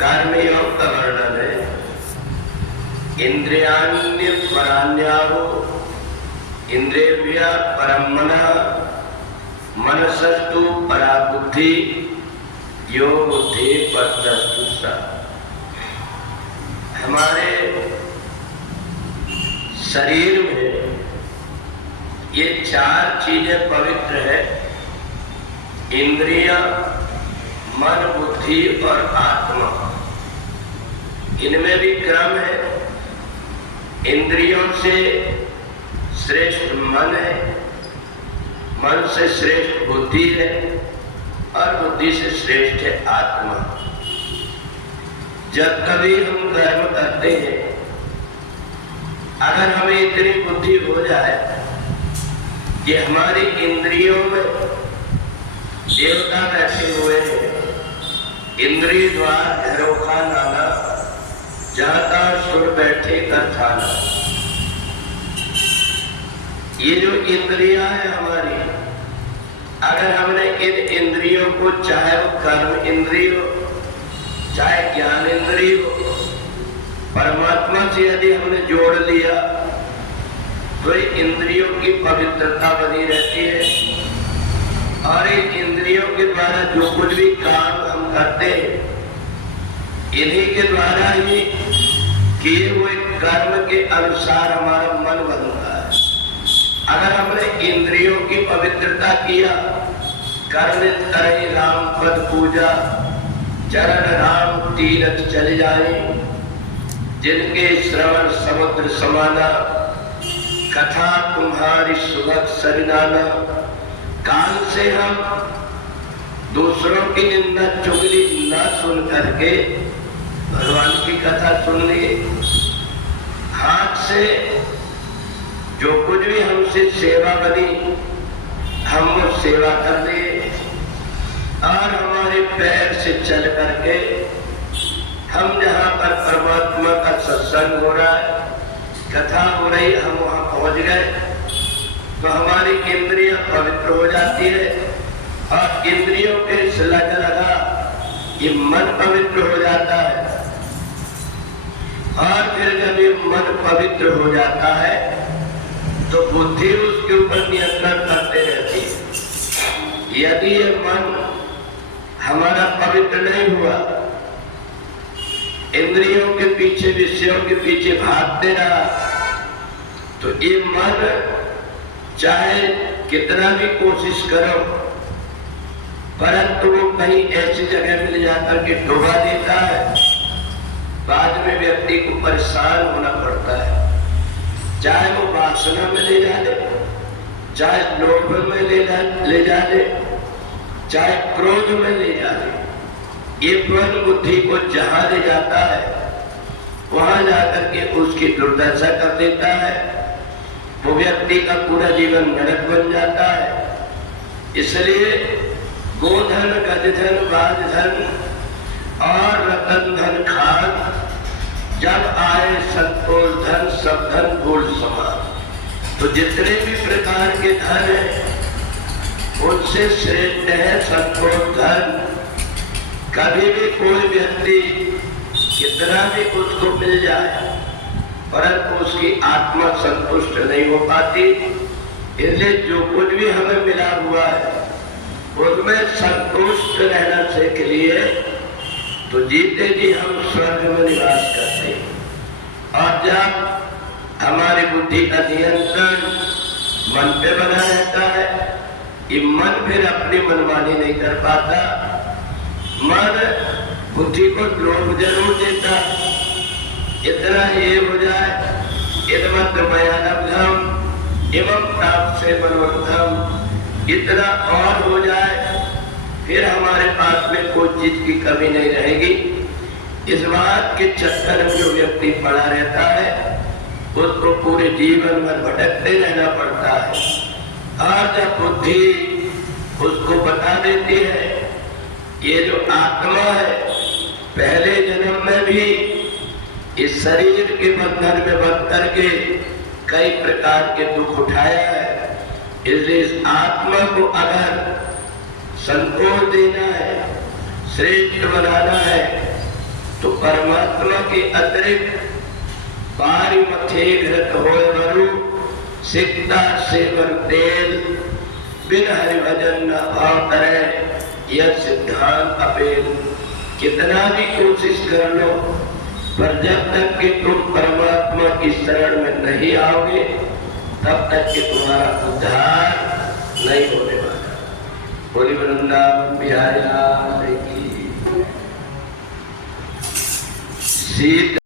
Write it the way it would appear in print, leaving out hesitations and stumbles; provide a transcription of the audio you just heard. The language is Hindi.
कर्मयोग का वर्णन है। इंद्रियाण्य परान्यावो इंद्रिया परम मना मनसस्तु परा बुद्धि यो बुद्धि परतस्तु सा। हमारे शरीर में ये चार चीजें पवित्र है, इंद्रिया, मन, बुद्धि और आत्मा। इनमें भी क्रम है। इंद्रियों से श्रेष्ठ मन है, मन से श्रेष्ठ बुद्धि है और बुद्धि से श्रेष्ठ है आत्मा। जब कभी हम कर्म करते हैं, अगर हमें इतनी बुद्धि हो जाए कि हमारी इंद्रियों में देवता बैठे हुए हैं, इंद्रिय द्वार झरोखा नाना जाता सुर बैठे कर थाना। ये जो इंद्रियां है हमारी, अगर हमने इन इंद्रियों को, चाहे वो कर्म इंद्रिय हो, चाहे ज्ञान इंद्रिय हो, परमात्मा से यदि हमने जोड़ लिया तो इंद्रियों की पवित्रता बनी रहती है। और इन इंद्रियों के द्वारा जो कुछ भी काम हम करते हैं, इन्हीं के द्वारा ही किए हुए कर्म के अनुसार हमारा मन बनता है। अगर हमने इंद्रियों की पवित्रता किया, कर्णित करे राम पद पूजा, चरण राम तीरथ चले जाए, जिनके श्रवण समुद्र समाना, कथा तुम्हारी सुभग सरिनाना। कान से हम दूसरों की निंदा चुगली न सुन करके भगवान की कथा सुन लिए। हाथ से जो कुछ भी हमसे सेवा बनी, हम वो सेवा कर लिए। और हमारे पैर से चल करके हम जहाँ पर परमात्मा का सत्संग हो रहा है, कथा हो रही, हम वहाँ पहुँच गए तो हमारी इंद्रियां पवित्र हो जाती है। और इंद्रियों के लगा ये मन पवित्र हो जाता है। और फिर जब ये मन पवित्र हो जाता है तो बुद्धि उसके ऊपर नियंत्रण करते रहती है। यदि ये मन हमारा पवित्र नहीं हुआ, इंद्रियों के पीछे, विषयों के पीछे भागते रहा, तो ये मन चाहे कितना भी कोशिश करो, परंतु वो कहीं ऐसी जगह मिल जाकर के डुबा देता है। बाद में व्यक्ति को परेशान होना पड़ता है। चाहे वो वासना में ले जाए, चाहे लोभ में ले जाए, चाहे क्रोध में ले जाए, ये मन बुद्धि को जहां ले जाता है वहां जाकर के उसकी दुर्दशा कर देता है। वो व्यक्ति का पूरा जीवन नरक बन जाता है। इसलिए गोधन, गजधन, बाजधन और रतन धन खान, जब आए संतोष धन सब धन भूल समान। तो जितने भी प्रकार के धन है उनसे श्रेष्ठ है संतोष धन। कभी भी कोई व्यक्ति कितना भी उसको मिल जाए, परंतु उसकी आत्मा संतुष्ट नहीं हो पाती। इसलिए जो कुछ भी हमें मिला हुआ है उसमें संतुष्ट रहना सीख लिए तो जीते जी हम स्वर्ग में निवास करते हैं। और जब हमारी बुद्धि का नियंत्रण मन पे बना रहता है, ये मन फिर अपनी मनमानी नहीं कर पाता। मन बुद्धि को द्रोह जरूर देता, इतना ये हो जाए, इदमत मयानम एवं ताप से मनवंतम, इतना और हो जाए, फिर हमारे पास में कोई चीज की कमी नहीं रहेगी। इस बात के चक्कर में जो व्यक्ति पड़ा रहता है उसको पूरे जीवन में भटकते रहना पड़ता है। और जब बुद्धि उसको बता देती है ये जो आत्मा है पहले जन्म में भी इस शरीर के बंधन में बंध करके कई प्रकार के दुख उठाया है, इसलिए इस आत्मा को अगर संतोष देना है, श्रेष्ठ बनाना है, तो परमात्मा के अतिरिक्त बारी मथे घृत होए वरु सिकता सेवन तेल बिन हरि भजन न भाव करे यह सिद्धांत अपेल। कितना भी कोशिश कर लो पर जब तक कि तुम परमात्मा की शरण में नहीं आओगे तब तक कि तुम्हारा उद्धार नहीं होने वाला। बोली वृंदावन बिहारी लाल की।